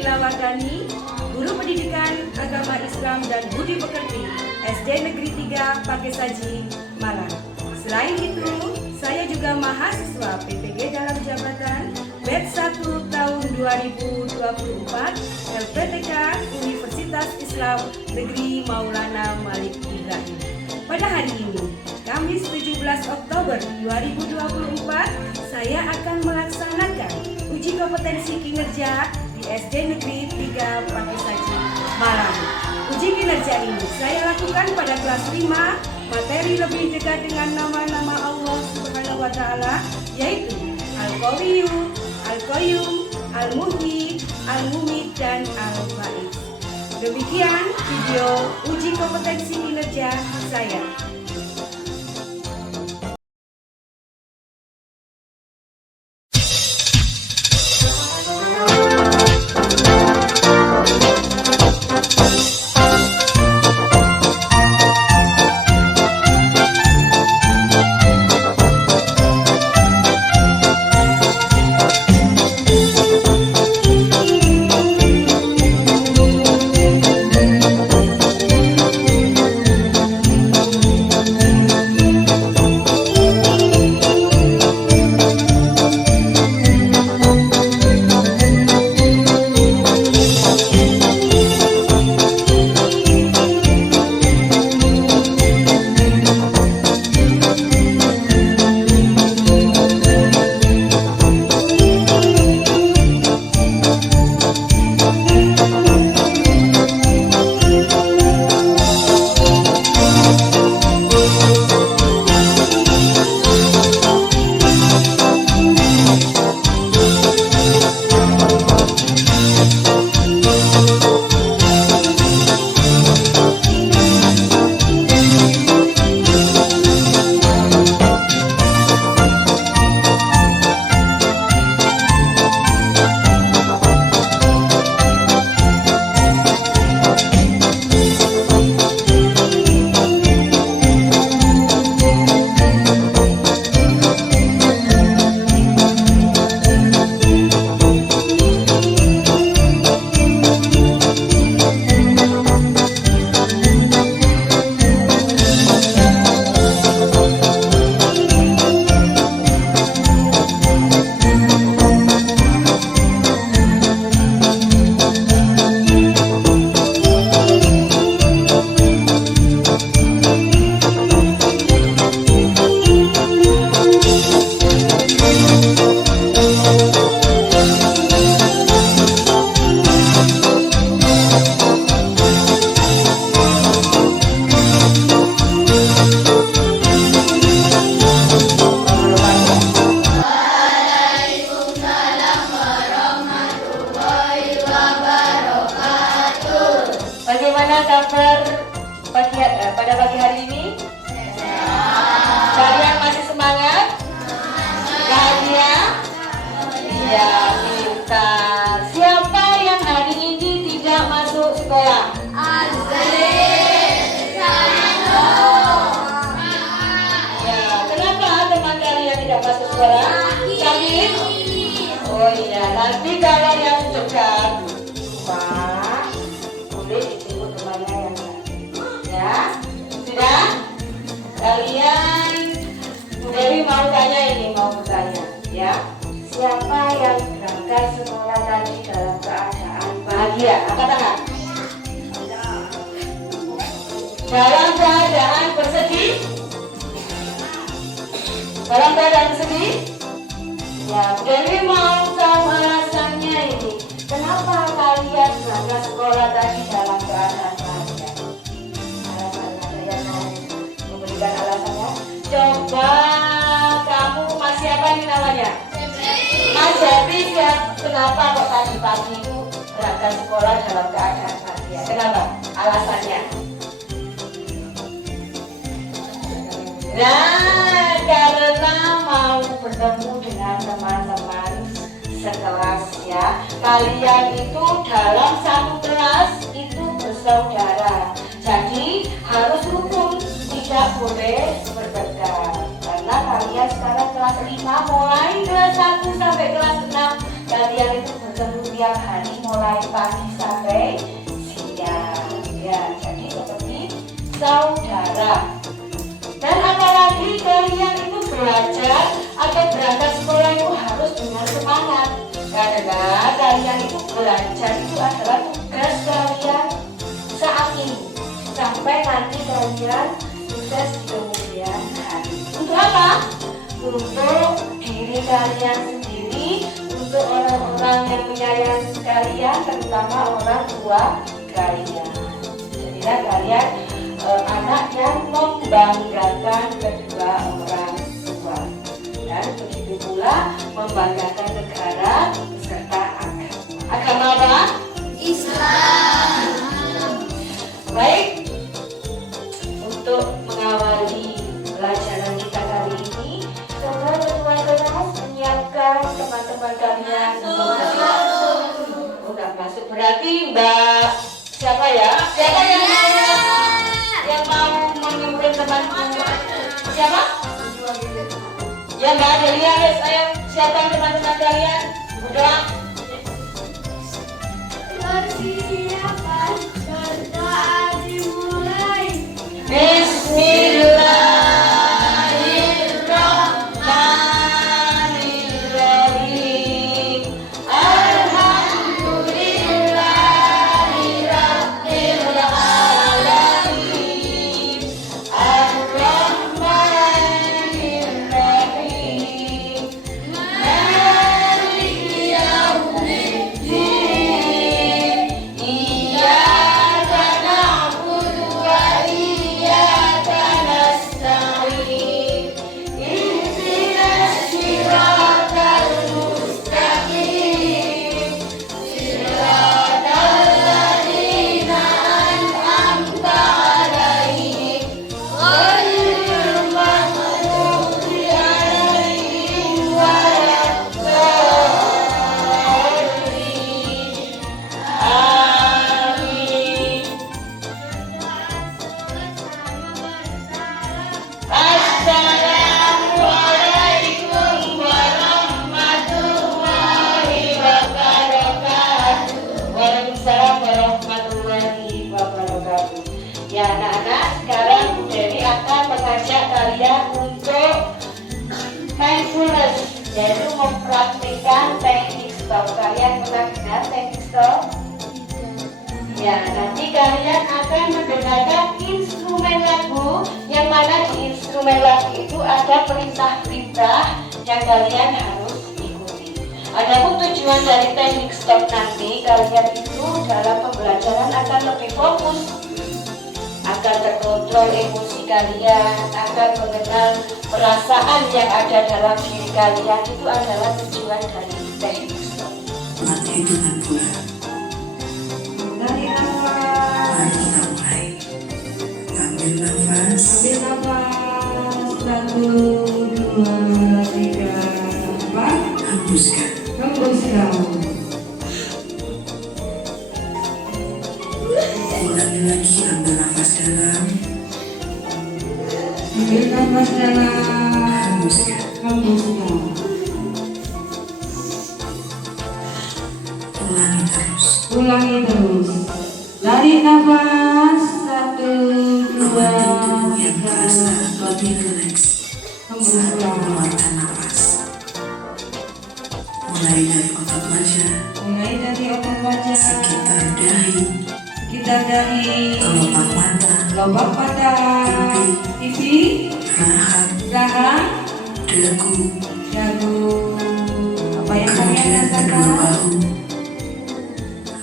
Nila Wardani, Guru Pendidikan Agama Islam dan Budi Pekerti, SD Negeri 3 Pakesaji, Malang. Selain itu, saya juga mahasiswa PPG dalam jabatan batch 1 tahun 2024 LPTK Universitas Islam Negeri Maulana Malik Ibrahim. Pada hari ini, Kamis 17 Oktober 2024, saya akan melaksanakan uji kompetensi kinerja di SD Negeri 3 Pakesaji, Malang. Uji kinerja ini saya lakukan pada kelas 5, materi lebih dekat dengan nama-nama Allah Subhanahu wa Ta'ala, yaitu Al-Qawiyyu, Al-Qayyum, Al-Muhyi, Al-Mumit, dan Al-Faiz. Demikian video uji kompetensi kinerja saya. Bagaimana kabar pada pagi hari ini? Kalian masih semangat? Bahagia? Iya, pintar. Siapa yang hari ini tidak masuk sekolah? Ya, kenapa teman kalian tidak masuk sekolah? Sakit? Oh iya, nanti kalau yang dekat Pak, boleh disebut temannya yang sakit. Ya, sudah? Kalian, Bu Dewi mau bertanya, ya. Siapa yang berangkat sekolah tadi dalam keadaan bahagia? Angkat tangan. Dalam keadaan bersedih? Dalam keadaan bersedih? Ya, Bu Dewi mau tahu alasannya ini. Kenapa kalian berangkat sekolah tadi dalam keadaan bahagia? Ada yang mau memberikan alasannya? Coba kamu Mas siapa ini namanya? Mas Jati, kenapa kok tadi pagi itu berangkat sekolah dalam keadaan bahagia? Kenapa? Alasannya? Nah, karena mau bertemu dengan teman-teman sekelas ya. Kalian itu dalam satu kelas itu bersaudara. Jadi harus rukun, tidak boleh berdebat. Karena kalian sekarang kelas 5, mulai kelas 1 sampai kelas 6 kalian itu bertemu di setiap hari mulai pagi sampai siang. Ya, jadi seperti saudara. Dan apalagi kalian itu belajar atau berangkat sekolah itu harus dengan semangat, karena kalian itu belajar itu adalah tugas kalian saat ini sampai nanti kalian sukses di kemudian hari. Untuk apa? Untuk diri kalian sendiri, untuk orang-orang yang menyayangi kalian, terutama orang tua kalian. Jadilah kalian anak yang membanggakan kedua orang tua, dan begitu pula membanggakan negara beserta agama. Agama apa? Islam. Baik, untuk mengawali pelajaran kita kali ini, coba ketua kelas menyiapkan teman-teman kalian untuk masuk. Berarti Mbak siapa ya? Siapa yang mau memimpin teman-teman? Siapa? Ya Mbak Adelia, ayo siapkan teman-teman kalian. Udah. Persiapan berdoa dimulai. Bismillahirrahmanirrahim. Alhamdulillahirabbil alamin. Ar-Rahmanirrahim. Maliki yaumiddin. Iyyaka na'budu wa iyyaka nasta'in. Ihdinas siratal mustaqim. Siratal ladzina an'amta 'alaihim ghairil maghdubi 'alaihim waladdallin. Amin. Assalamualaikum warahmatullahi wabarakatuh. Waalaikumsalam warahmatullahi wabarakatuh. Ya anak-anak, sekarang Bu Dewi akan mengajak kalian untuk mindfulness, yaitu mempraktikkan teknik stop. Kalian pernah dengar teknik stop? Ya, nanti kalian akan mendengarkan instrumen lagu, yang mana di instrumen lagu itu ada perintah-perintah yang kalian harus ikuti. Adapun tujuan dari teknik stop nanti, kalian itu dalam pembelajaran akan lebih fokus, akan terkontrol emosi kalian, akan mengenal perasaan yang ada dalam diri kalian. Itu adalah tujuan dari teknik stop. Mati dengan pula. Tarik nafas. Mari kita mulai. Ambil nafas. Ambil nafas. 1, 2, 3, 4. Hembuskan. Hembuskan. Ulangi lagi. Ambil nafas dalam. Ambil nafas dalam. Hembuskan. Hembuskan. Ulangi terus. Ulangi terus. Tarik nafas. 1, 2, Amati tubuh yang 3, terasa 4. lebih rileks saat Hembuskan. mengeluarkan nafas. Mulai dari otot wajah, Mulai dari otot wajah, sekitar dahi, sekitar dahi, kelopak mata, lobak mata, pipi, rahang, rahang, dagu, dagu. Apa yang kalian kemudian kedua rasakan? bahu,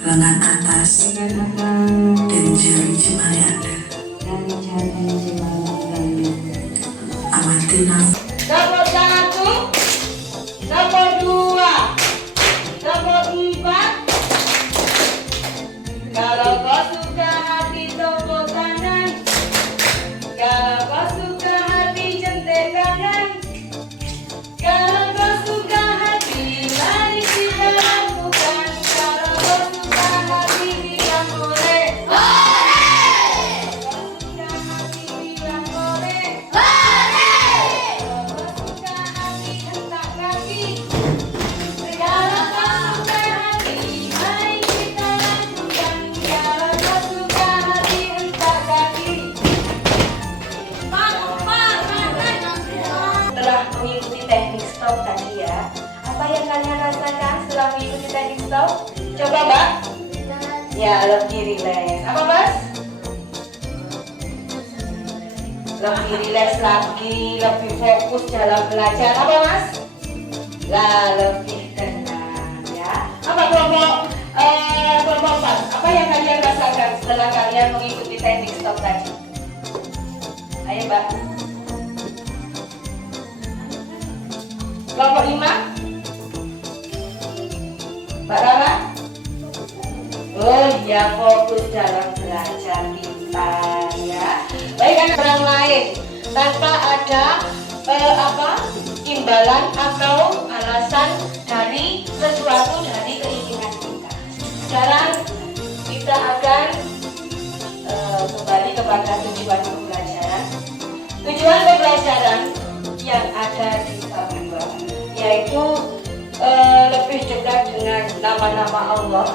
lengan atas, Dengan atas dan jari jemari Anda. dan jari jemari. Amati nafas. Nomor 1, nomor 2, nomor 4. Kalau kau suka hati tepuk tangan, kalau kau suka hati centek tangan, kalau kau suka hati mari kita lakukan, kalau kau suka hati kita boleh. mengikuti teknik stop tadi ya. Apa yang kalian rasakan setelah mengikuti teknik stop? Coba Mbak. Ya, lebih rileks. Apa Mas? Lebih rileks lagi, lebih fokus dalam belajar. Apa Mas? Lah, lebih tenang ya. Apa kelompok Mas? Apa yang kalian rasakan setelah kalian mengikuti teknik stop tadi? Ayo Mbak. Kelompok 5? Mbak Rara? Oh iya, fokus dalam belajar pintar ya. Baik, anak orang lain tanpa ada imbalan atau alasan dari sesuatu dari keinginan kita. Sekarang kita akan kembali kepada tujuan pembelajaran. Tujuan pembelajaran yang ada di tabel 2 yaitu lebih dekat dengan nama-nama Allah.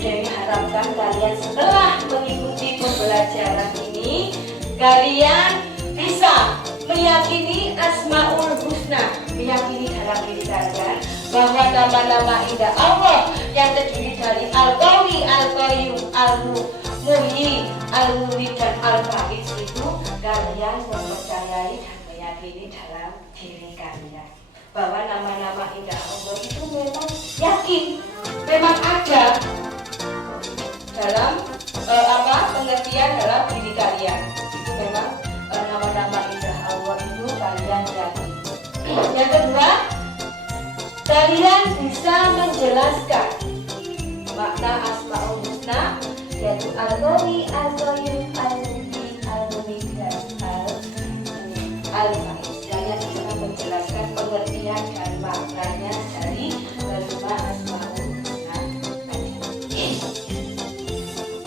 Jadi harapkan kalian setelah mengikuti pembelajaran ini kalian bisa meyakini Asmaul Husna, meyakini dalam diri kalian bahwa nama-nama indah Allah yang terdiri dari Al-Qawi, Al-Qayyum, Al-Muhyi, Al-Murid dan Al-Faiz itu kalian mempercayai dan meyakini dalam diri kalian bahwa nama-nama indah Allah itu memang yakin, memang ada dalam pengertian dalam diri kalian. Itu memang nama-nama indah Allah itu kalian yakin. Yang kedua, kalian bisa menjelaskan makna Asmaul Husna yaitu Al-Qawi, Al-Qayyum, Al-Muhyi, Al-Murid dan Al-Faiz. Kalian bisa menjelaskan pengertian dan maknanya dari kelima Asmaul Husna tadi.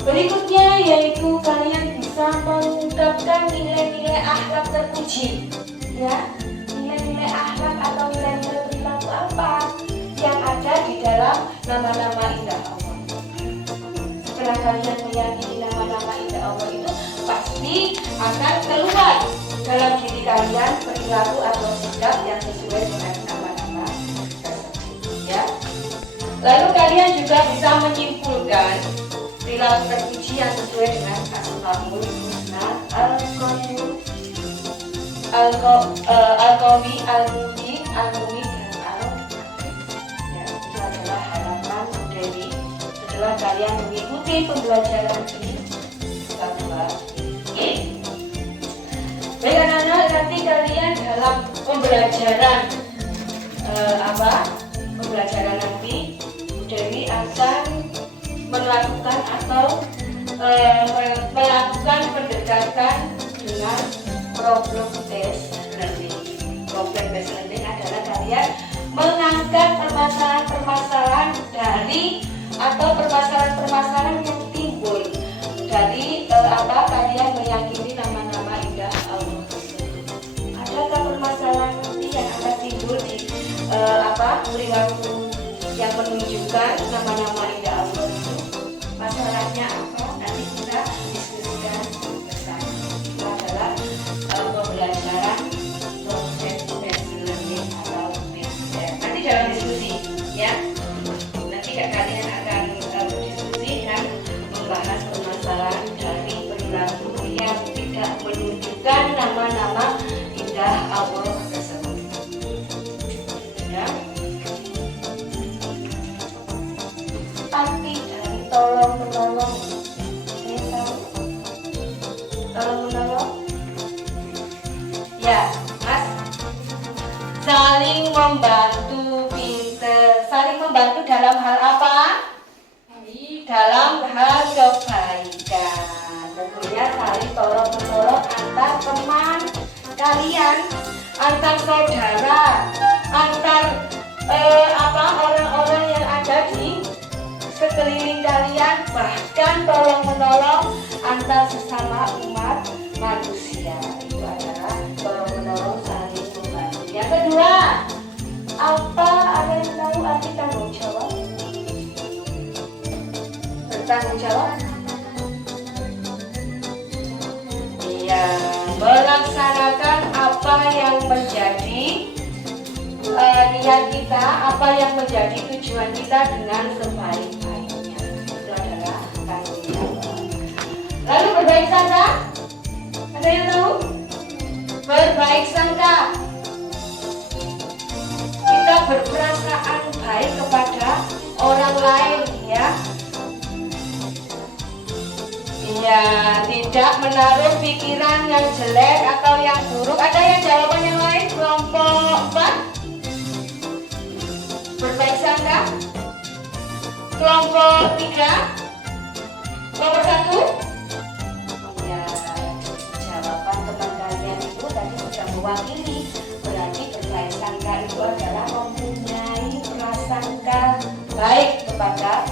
Berikutnya yaitu kalian bisa mengungkapkan nilai-nilai akhlak terpuji, ya, nilai-nilai akhlak atau nilai-nilai perilaku apa yang ada di dalam nama-nama indah Allah. Setelah kalian meyakini nama-nama indah Allah itu pasti akan keluar dalam diri kalian perilaku atau sikap yang sesuai dengan nama-nama tersebut, ya. Lalu kalian juga bisa menyimpulkan perilaku terpuji yang sesuai dengan Asmaul Husna, Al-Qayyum, Al-Qawi, Al-Muhyi, Al-Murid dan Al-Faiz. Ya, itu adalah harapan dari setelah kalian mengikuti pembelajaran ini. Baik anak-anak, nanti kalian dalam pembelajaran pembelajaran nanti Dewi akan melakukan atau melakukan pendekatan dengan problem based learning. Problem based learning adalah kalian mengangkat permasalahan-permasalahan dari atau permasalahan-permasalahan yang timbul dari kalian meyakini nama-nama indah Allah. Adakah permasalahan nanti yang akan timbul di perilaku yang menunjukkan nama-nama indah Allah itu? Masalahnya apa? Nanti kita diskusikan bersama. Itu adalah pembelajaran proses learning atau PBL. Nanti dalam diskusi, ya. Nanti kalian akan berdiskusi dan membahas permasalahan dari perilaku yang tidak menunjukkan nama-nama indah Allah tersebut. Ya. Arti dari tolong menolong, ini tahu? Tolong menolong? Ya, Mas. Saling membantu, pinter. Saling membantu dalam hal apa? Dalam hal kebaikan. Tentunya saling tolong menolong antar teman kalian, antar saudara, antar orang-orang yang ada di sekeliling kalian, bahkan tolong menolong antar sesama umat manusia. Itu adalah tolong menolong saling membantu. Yang kedua, apa ada yang tahu arti tanggung jawab? Bertanggung jawab? Iya, melaksanakan apa yang menjadi niat kita, apa yang menjadi tujuan kita dengan sebaik-baiknya. Itu adalah tanggung jawab. Lalu berbaik sangka, ada yang tahu? Berbaik sangka, kita berperasaan baik kepada orang lain, ya. Ya, tidak menaruh pikiran yang jelek atau yang buruk. Ada yang jawaban yang lain? Kelompok 4 berbaik sangka. Kelompok 3, kelompok 1. Ya, jawaban teman kalian itu tadi sudah mewakili. Berarti berbaik sangka itu adalah mempunyai prasangka baik kepada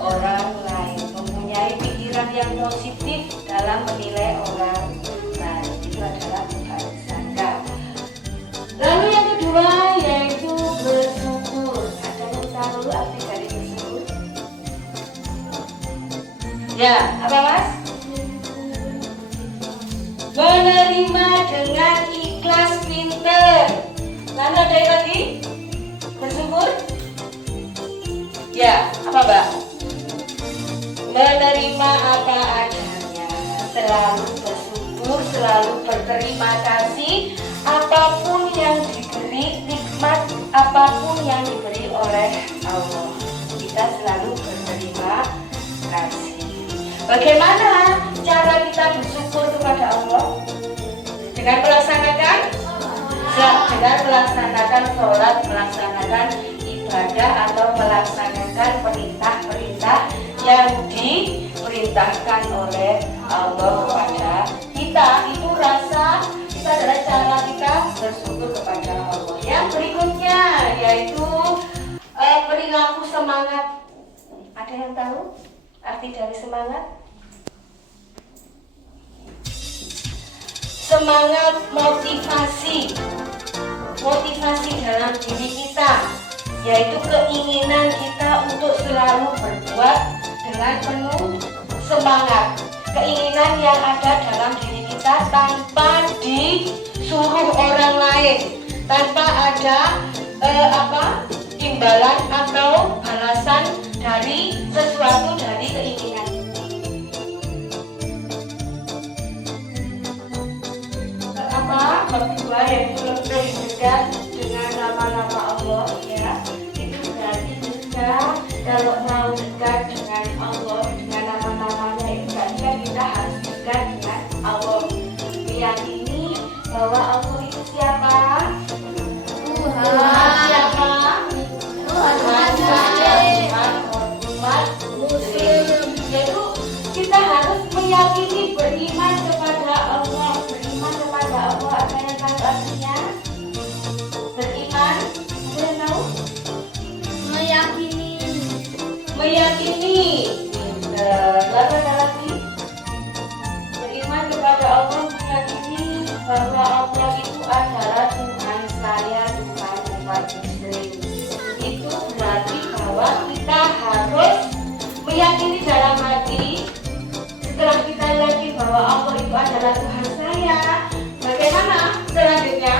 orang lain, mempunyai pikiran yang positif dalam menilai orang lain. Itu adalah berbaik sangka. Lalu yang kedua yaitu bersyukur. Ada yang tahu arti dari bersyukur? Ya, apa Mas? Menerima dengan ikhlas pinter. Lalu ada yang lagi? Bersyukur? Ya, apa Mbak? Menerima apa adanya, selalu bersyukur, selalu berterima kasih apapun yang diberi, nikmat apapun yang diberi oleh Allah. Kita selalu berterima kasih. Bagaimana cara kita bersyukur kepada Allah? Dengan melaksanakan sholat, melaksanakan ibadah atau melaksanakan perintah-perintah yang diperintahkan oleh Allah kepada kita. Itu itu adalah cara kita bersyukur kepada Allah. Yang berikutnya yaitu perilaku semangat. Ada yang tahu arti dari semangat? Semangat motivasi dalam diri kita, yaitu keinginan kita untuk selalu berbuat dengan penuh semangat. Keinginan yang ada dalam diri kita tanpa disuruh orang lain, tanpa ada imbalan atau balasan dari sesuatu dari keinginan. Kedua yaitu lebih dekat dengan nama-nama Allah, ya. Itu berarti juga kalau mau dekat dengan Allah, dengan nama-namanya itu berarti kan kita harus dekat dengan Allah. Meyakini bahwa Allah itu siapa? Tuhan. Siapa? Tuhan saya, Tuhan umat muslim. Yaitu kita harus meyakini, beriman kepada Allah. Beriman kepada Allah, apa yang tahu artinya? Beriman, ada yang tahu? Meyakini. Lalu ada lagi? Beriman kepada Allah, meyakini bahwa Allah itu adalah Tuhan saya, Tuhan umat muslim. Itu berarti bahwa kita harus meyakini dalam hati. Setelah kita yakin bahwa Allah itu adalah Tuhan saya, bagaimana selanjutnya?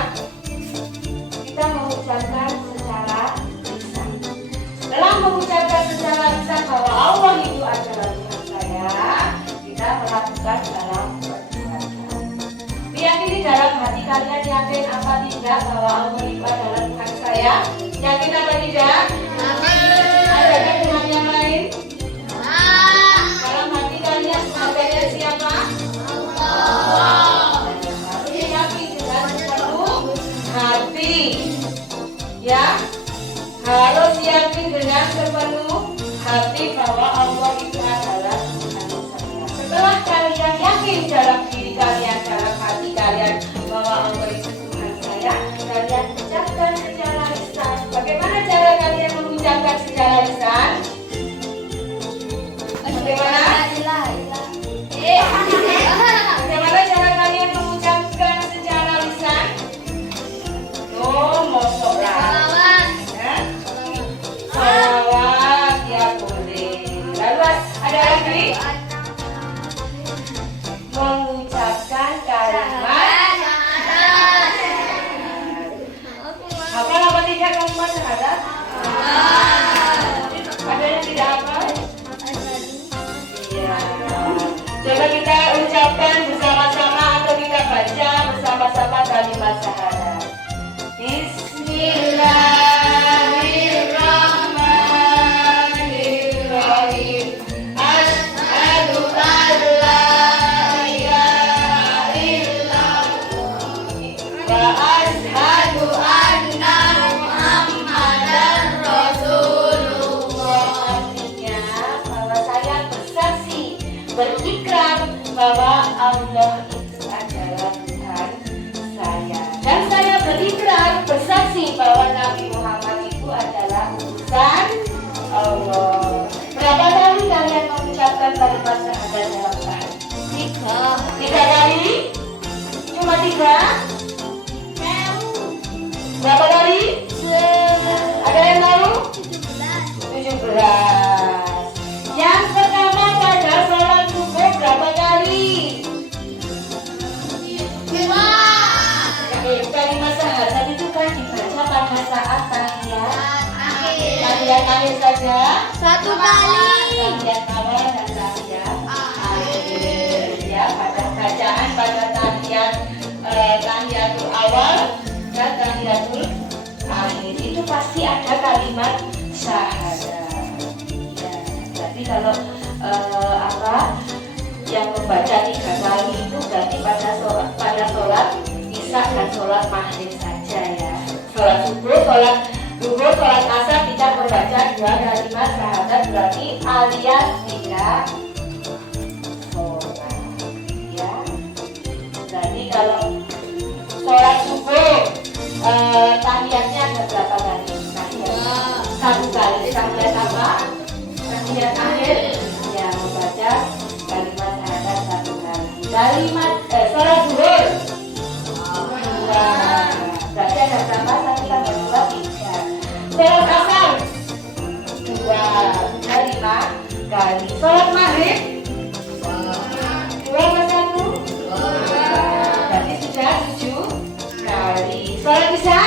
Kita mengucapkan secara lisan. Setelah mengucapkan secara lisan bahwa Allah itu adalah Tuhan saya, kita melakukan dalam perbuatan. Meyakini dalam hati kalian, yakin apa tidak bahwa Allah itu adalah Tuhan saya? Yakin apa tidak? Adakah Tuhan yang lain? Dalam hati kalian Tuhannya siapa? Allah. Harus yakin dengan sepenuh hati, ya. Harus yakin dengan sepenuh hati bahwa Allah itu adalah Tuhan saya. Setelah kalian yakin dalam diri kalian, dalam hati kalian bahwa Allah itu Tuhan saya, kalian ucapkan secara lisan. Bagaimana cara kalian mengucapkan secara lisan? Bagaimana? Bagaimana cara kalian mengucapkan secara lisan? Mosok lah. Salawat, ya boleh. Lalu ada lagi? Mengucapkan kalimat. Hafal apa tidak kamu? kalimat syahadat? Ada yang tidak hafal? Iya. Coba kita ucapkan bersama-sama atau kita baca bersama-sama kalimat syahadat. Bismillahirrahmanirrahim. Asyhadu an la ilaha illallah wa asyhadu anna Muhammadan Rasulullah. Artinya bahwa saya bersaksi, berikrar bahwa Allah itu adalah Tuhan saya. Dan saya berikrar, bersaksi bahwa Nabi Muhammad itu adalah utusan Allah. Berapa kali kalian mengucapkan kalimat syahadat dalam sehari? 3 kali? Cuma 3? Berapa kali? Ada yang tahu? 17. Yang pertama pada sholat subuh berapa kali? Kalimat syahadat itu kan dibaca pada saat tahiyat akhir saja. 1 kali. Tahiyat awal dan tahiyat akhir. Ya, pada bacaan pada tahiyatul awal dan tahiyatul akhir itu pasti ada kalimat syahadat. Ya, berarti kalau yang membaca 3 kali itu berarti pada sholat isya dan sholat maghrib saja ya. Sholat subuh, sholat duhur, sholat asar tidak membaca 2 kalimat syahadat berarti alias tidak sholat ya. Berarti kalau sholat subuh tahiyatnya ada berapa kali? Tahiyat 1 kali. Tahiyat apa? Tahiyat akhir ya, membaca kalimat syahadat 1 kali. Kalimat sholat duhur 2. Berarti ada berapa? 1 tambah 2 3. Sholat asar 2 kali 5 kali. Sholat maghrib 2 plus 1 berarti sudah 7 kali. Sholat isya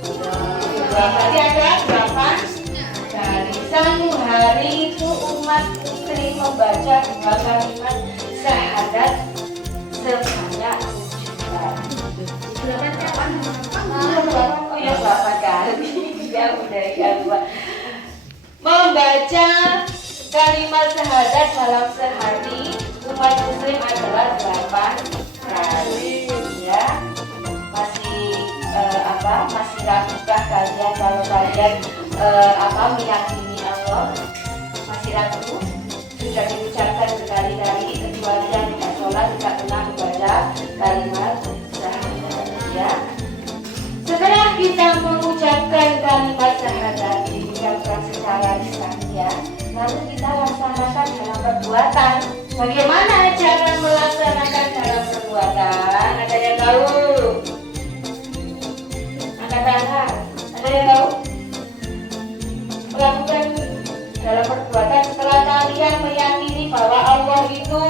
2 berarti ada 8 kali. Satu hari itu umat muslim membaca 2 kalimat syahadat sebanyak 7 kali. Oh ya 8 kali. Ya udah ya lupa. Membaca kalimat syahadat dalam sehari umat muslim adalah 8 kali. Ya. Masih ragukah kalian kalau kalian meyakini Allah? Masih ragu? Sudah diucapkan berkali-kali kecuali yang tidak sholat tidak pernah membaca kalimat syahadat ya. Setelah kita mengucapkan kalimat syahadat diucapkan secara lisan ya, lalu kita laksanakan dalam perbuatan. Bagaimana cara melaksanakan dalam perbuatan? Ada yang tahu? Angkat tangan. Ada yang tahu? Melakukan dalam perbuatan setelah kalian meyakini bahwa Allah itu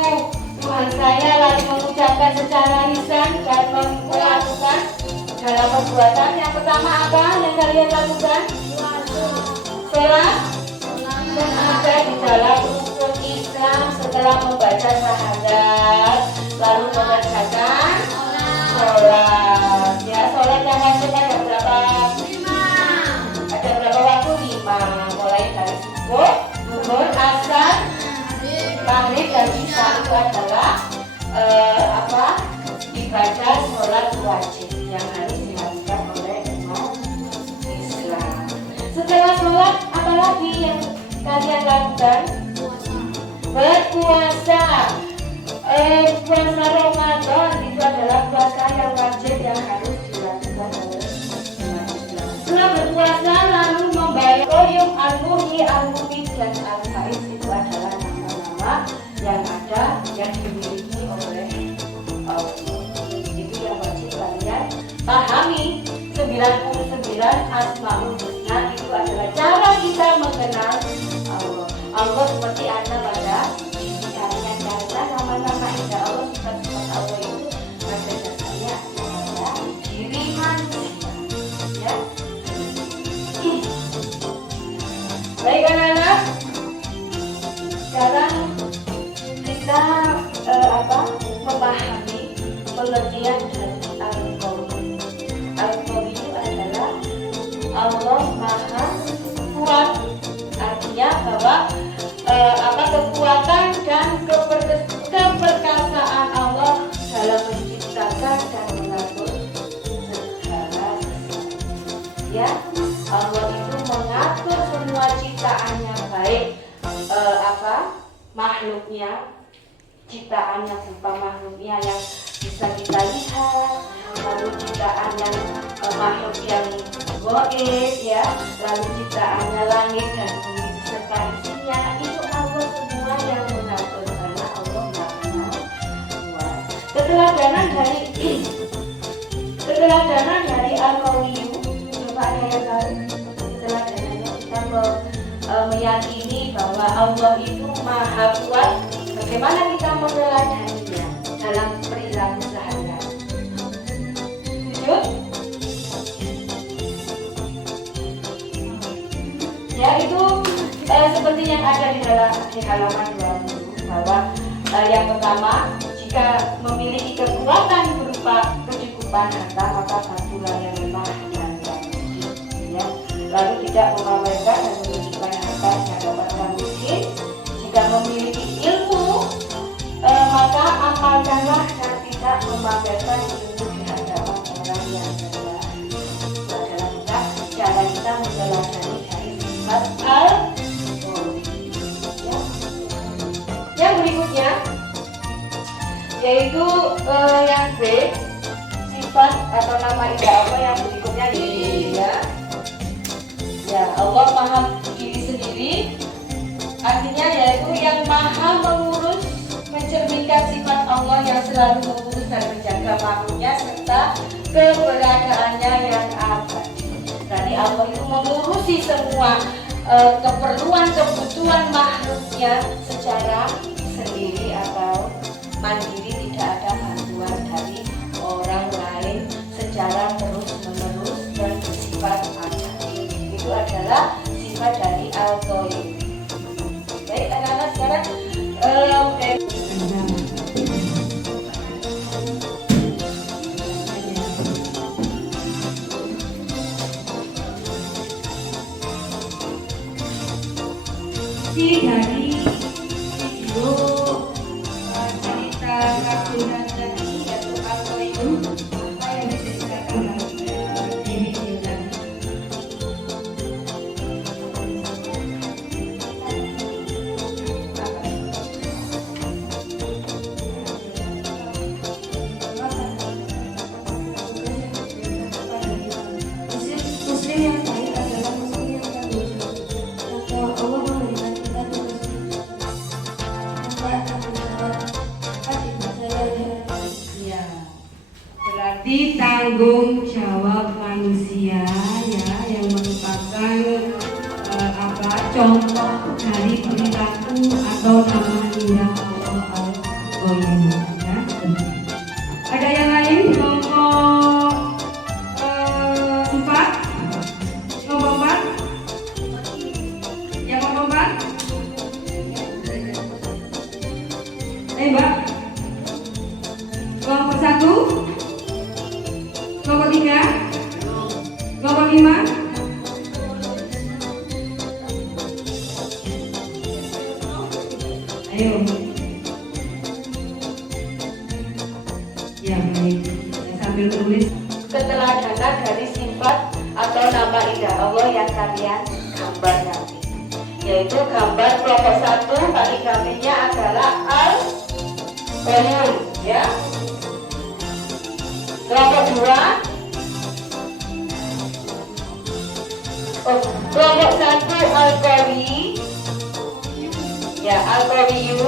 Tuhan saya, lalu mengucapkan secara lisan dan melakukan dalam perbuatan. Yang pertama apa yang kalian lakukan? Sholat. Dan ada di dalam rukun Islam setelah membaca syahadat lalu mengerjakan sholat. Ya, sholat yang wajib ada berapa? 5. Ada berapa waktu? 5. Mulai dari subuh, duhur, asar, maghrib dan isya itu adalah ibadah sholat wajib yang harus dilakukan oleh umat Islam. Setelah sholat, apalagi yang kalian lakukan? Berpuasa. Puasa Ramadan itu adalah puasa yang wajib yang harus dilakukan oleh umat Islam. Setelah berpuasa lalu membayar Qoyum, Al-Muhyi, Al-Mumit dan Al-Faiz itu adalah nama-nama yang ada yang dimiliki oleh Allah. Itu yang wajib kalian pahami. 99 Asmaul Husna itu adalah cara kita mengenal Allah. Allah seperti ada pada diri kalian, karena nama-nama indah Allah, sifat-sifat Allah itu pada dasarnya ada diri manusia. Ya. Allah Maha Kuat. Artinya bahwa kekuatan dan keperkasaan Allah dalam menciptakan dan mengatur segala sesuatu. Ya, Allah itu mengatur semua ciptaannya, baik makhluknya, ciptaannya berupa makhluknya yang bisa kita lihat, lalu ciptaan yang makhluk yang goib, ya, lalu ciptaannya langit dan bumi beserta isinya, itu Allah semua yang mengatur karena Allah Maha Kuat. Keteladanan dari Al-Qawiyu, coba ada yang tahu keteladanannya? Kita meyakini bahwa Allah itu Maha Kuat. Bagaimana kita meneladaninya dalam perilaku sehari-hari? Setuju? Ya, itu seperti yang ada di halaman 20, bahwa yang pertama, jika memiliki kekuatan berupa kecukupan harta, maka bantulah yang lemah dan miskin, ya. Lalu tidak memamerkan dan menunjukkan harta yang dapat miskin. Jika memiliki ilmu, maka amalkanlah dan tidak memamerkan ilmu di hadapan orang yang rendah. Adalah cara kita menjelaskan dari sifat Al-Qawi. Yang berikutnya yaitu yang B, sifat atau nama indah Allah yang berikutnya ini, ya. Ya, Allah Maha diri sendiri. Artinya yaitu yang maha mengurus, mencerminkan sifat Allah yang selalu mengurus dan menjaga makhluknya serta keberadaannya yang abadi. Jadi Allah itu mengurusi semua kebutuhan makhluknya secara sendiri atau mandiri, tidak ada bantuan dari orang lain secara terus-menerus dan bersifat abadi. Itu adalah sifat dari Al-Qawi. Baik, anak-anak sekarang dari video cerita kartunan tadi, yaitu Al-Qawi, apa yang diceritakan di video tadi. Muslim yang baik adalah muslim yang terwujud. Maka Allah memberikan kita tugas maka akan menjawab ya. Berarti tanggung jawab manusia, ya, yang merupakan contoh dari perilaku atau nama indah Allah Al-Qawi, ya. Ada yang lain? Kelompok 4. Kelompok 4. Yang kelompok 4? Mbak. Kelompok 1. Kelompok 3. Kelompok 5. Ayo. Ya, baik. Sambil tulis. keteladanan dari sifat atau nama indah Allah yang kalian gambar nanti, yaitu gambar kelompok 1 kaligrafinya adalah Al-Qawi, ya. Kelompok 2 kelompok 1 Al-Qawi, ya, Al-Qawiyu.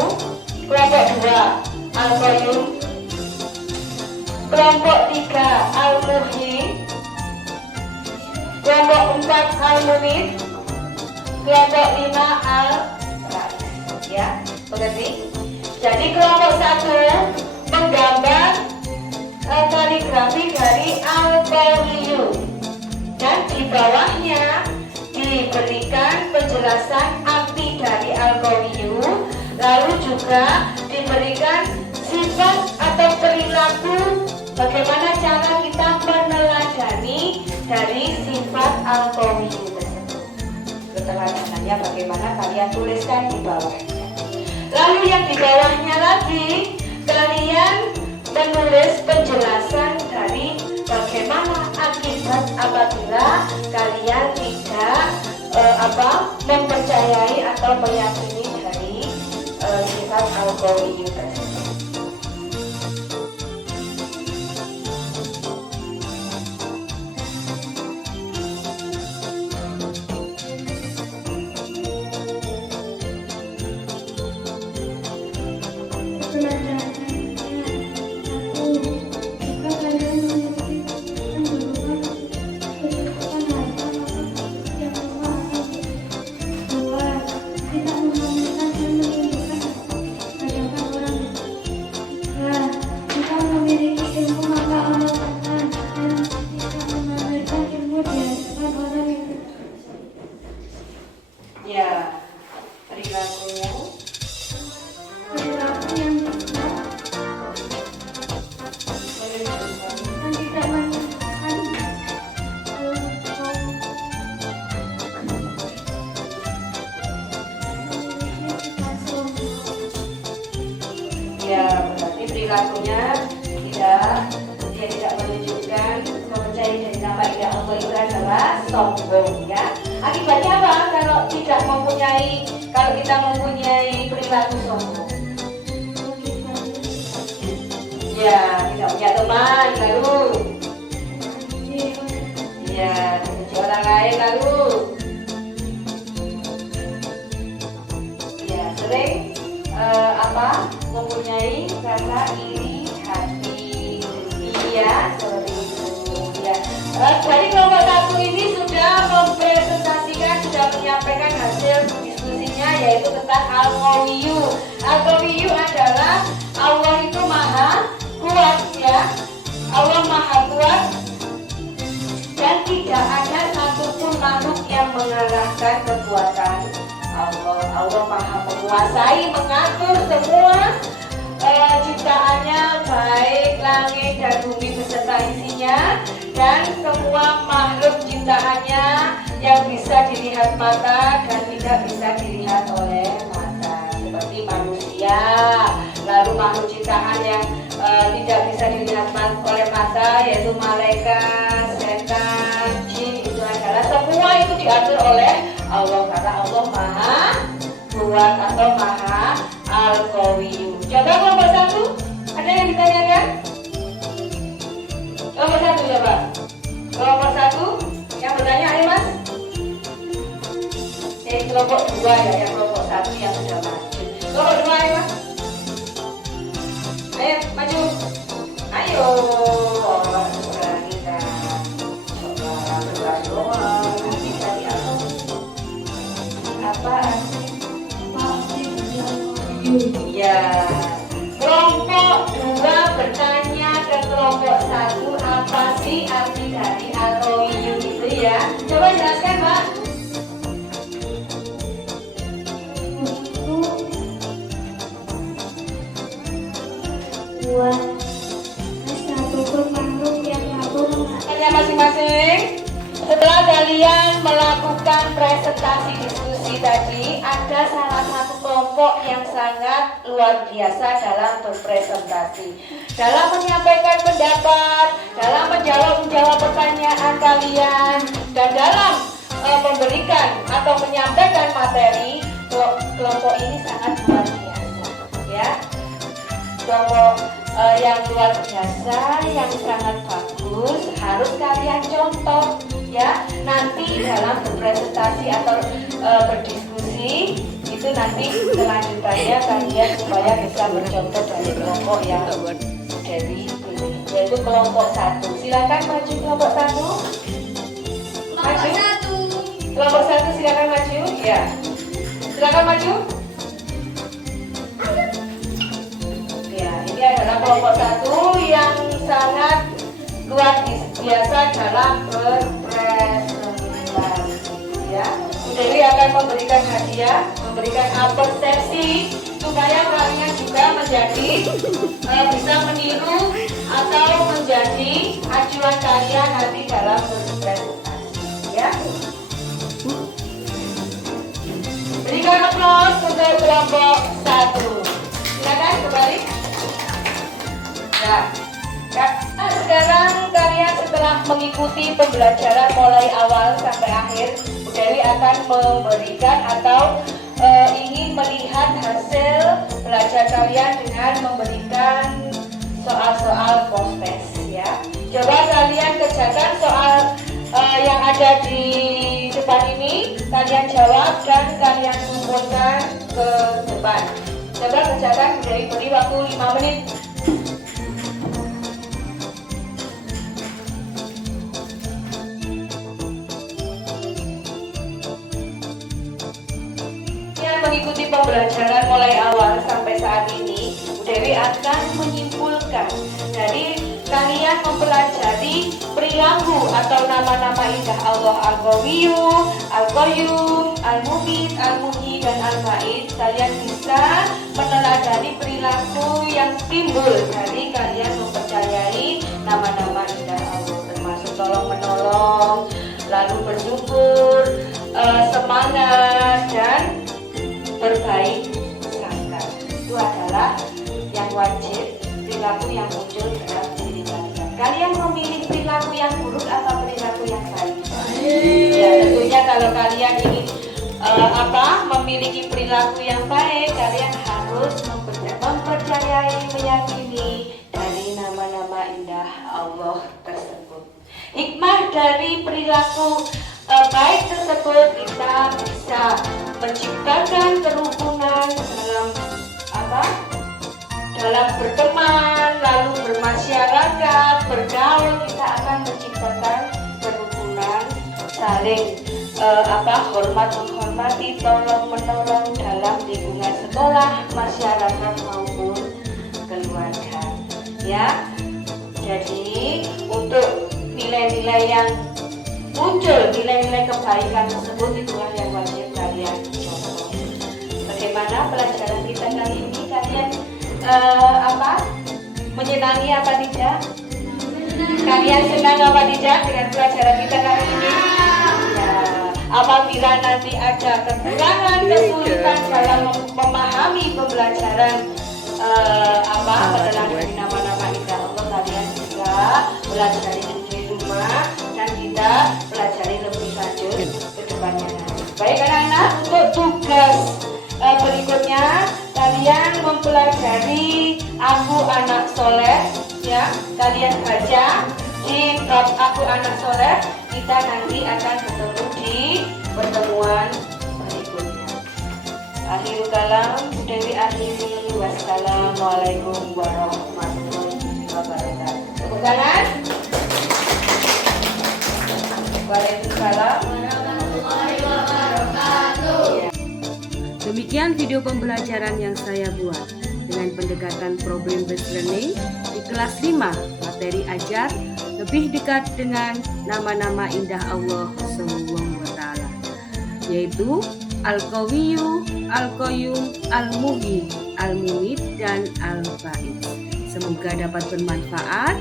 Kelompok 2 Al-Qayyum. Kelompok 3 Al-Muhyi. Kelompok 4 Al-Mumit. Kelompok 5 Al-Rafiq, ya, mengerti? Jadi kelompok 1 menggambar kaligrafi dari Al-Qawiyu, dan di bawahnya diberikan penjelasan arti dari Al-Qawiyu, lalu juga diberikan sifat atau perilaku bagaimana cara kita meneladani dari sifat Al-Qawiyu tersebut. Keteladanan bagaimana kalian tuliskan di bawahnya. Lalu yang di bawahnya lagi kalian menulis penjelasan dari bagaimana akibat apabila kalian tidak mempercayai atau meyakini dari sifat Al-Qawiyu tersebut. Ya, perilakunya ya berarti perilakunya dia tidak menunjukkan mempercayai dari nama Ilah Allah itu adalah sombong ya. Akibatnya apa kalau kita mempunyai perilaku sombong? Ya, tidak punya teman lalu ya, benci orang lain lalu ya, sering mempunyai rasa iri hati ya, seperti itu ya. Dari kelompok satu ini sudah mempresentasikan, sudah menyampaikan hasil diskusinya, yaitu tentang Al-Qawiyu. Al-Qawiyu adalah Allah itu maha kuat ya, Allah maha kuat dan tidak ada satupun makhluk yang mengalahkan kekuatan Allah. Allah maha menguasai, mengatur semua ciptaannya, baik langit dan bumi beserta isinya, dan semua makhluk ciptaannya yang bisa dilihat mata dan tidak bisa dilihat oleh mata, seperti manusia. Lalu makhluk ciptaan yang tidak bisa dilihat oleh mata, yaitu malaikat, setan, jin, itu adalah semua itu diatur oleh Allah, karena Allah maha kuat atau maha Al-Qawiyu. Coba kelompok satu, ada yang ditanyakan? Kelompok satu coba. Kelompok satu yang bertanya, ayo mas. Kelompok dua ya, yang kelompok satu yang sudah maju. Kelompok dua ayo mas. Ayo maju. Ayo. Allah sekarang kita coba berdoa. Nanti tadi apa? Ya, kelompok dua bertanya ke kelompok satu, apa sih arti dari Al-Qawiyu itu ya? Coba jelaskan Mbak. Buat satupun makhluk yang mampu Tanya masing-masing. Setelah kalian melakukan presentasi diskusi tadi, ada salah satu kelompok yang sangat luar biasa dalam berpresentasi, dalam menyampaikan pendapat, dalam menjawab pertanyaan kalian, dan dalam memberikan atau menyampaikan materi. Kelompok ini sangat luar biasa ya, kelompok yang luar biasa, yang sangat bagus, harus kalian contoh ya. Nanti dalam berpresentasi atau berdiskusi itu nanti kelanjutannya kalian supaya bisa mencontoh dari kelompok yang dari ini, yaitu kelompok satu. Silakan maju kelompok satu. Maju. Kelompok satu silakan maju. Ya. Silakan maju. Ya, ini adalah kelompok satu yang sangat luar biasa dalam berpresentasi ya. Dewi akan memberikan hadiah, memberikan persepsi supaya kalian juga menjadi bisa meniru atau menjadi acuan kalian nanti dalam berpresentasi ya. ya. Berikan aplaus untuk kelompok 1. Silakan kembali. Nah, sekarang kalian setelah mengikuti pembelajaran mulai awal sampai akhir, Bu Dewi akan memberikan atau ingin melihat hasil belajar kalian dengan memberikan soal-soal post-test ya. Coba kalian kerjakan soal yang ada di depan ini, kalian jawab dan kalian kumpulkan ke depan. Coba kerjakan, Bu Dewi beri waktu 5 menit. Mengikuti pembelajaran mulai awal sampai saat ini, Bu Dewi akan menyimpulkan. Jadi kalian mempelajari perilaku atau nama-nama indah Allah, Al-Qawiyyu, Al-Qayyum, Al-Mumit, Al-Muhyi, dan Al-Ba'id. Kalian bisa meneladani perilaku yang timbul dari kalian mempercayai nama-nama indah Allah, termasuk tolong-menolong, lalu bersyukur, semangat, dan berbaik sangka. Itu adalah yang wajib, perilaku yang muncul dalam diri kalian. Kalian memilih perilaku yang buruk atau perilaku yang baik? Ya, tentunya kalau kalian ingin memiliki perilaku yang baik, kalian harus mempercayai, meyakini dari nama-nama indah Allah tersebut. Hikmah dari perilaku baik tersebut, kita bisa menciptakan kerukunan dalam berteman, lalu bermasyarakat, bergaul. Kita akan menciptakan kerukunan, saling hormat menghormati, tolong menolong dalam lingkungan sekolah, masyarakat maupun keluarga. Ya, jadi untuk nilai-nilai yang muncul, nilai-nilai kebaikan tersebut, itulah yang wajib kalian contoh. Bagaimana pelajaran kita kali ini? Kalian menyenangi apa tidak? Kalian senang apa tidak dengan pelajaran kita kali ini? Ya, apabila nanti ada kekurangan, kesulitan dalam memahami pembelajaran meneladani nama-nama indah Allah, kalian bisa belajar di rumah dan kita pelajari lebih lanjut ke depannya. Baik anak-anak, untuk tugas berikutnya kalian mempelajari Aku Anak Soleh ya. Kalian baca di bab Aku Anak Soleh. Kita nanti akan bertemu di pertemuan berikutnya. Akhirul kalam, Dewi akhiri. Wassalamualaikum warahmatullahi wabarakatuh. Tepuk tangan. Waalaikumsalam warahmatullahi wabarakatuh. Demikian video pembelajaran yang saya buat dengan pendekatan problem based learning di kelas 5, materi ajar lebih dekat dengan nama-nama indah Allah Subhanahu wa Ta'ala, yaitu Al-Qawiyyu, Al-Qayyum, Al-Muhyi, Al-Mumit, dan Al-Ba'id. Semoga dapat bermanfaat.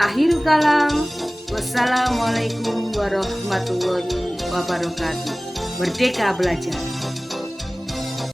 Akhirul kalam, wassalamualaikum warahmatullahi wabarakatuh. Merdeka belajar.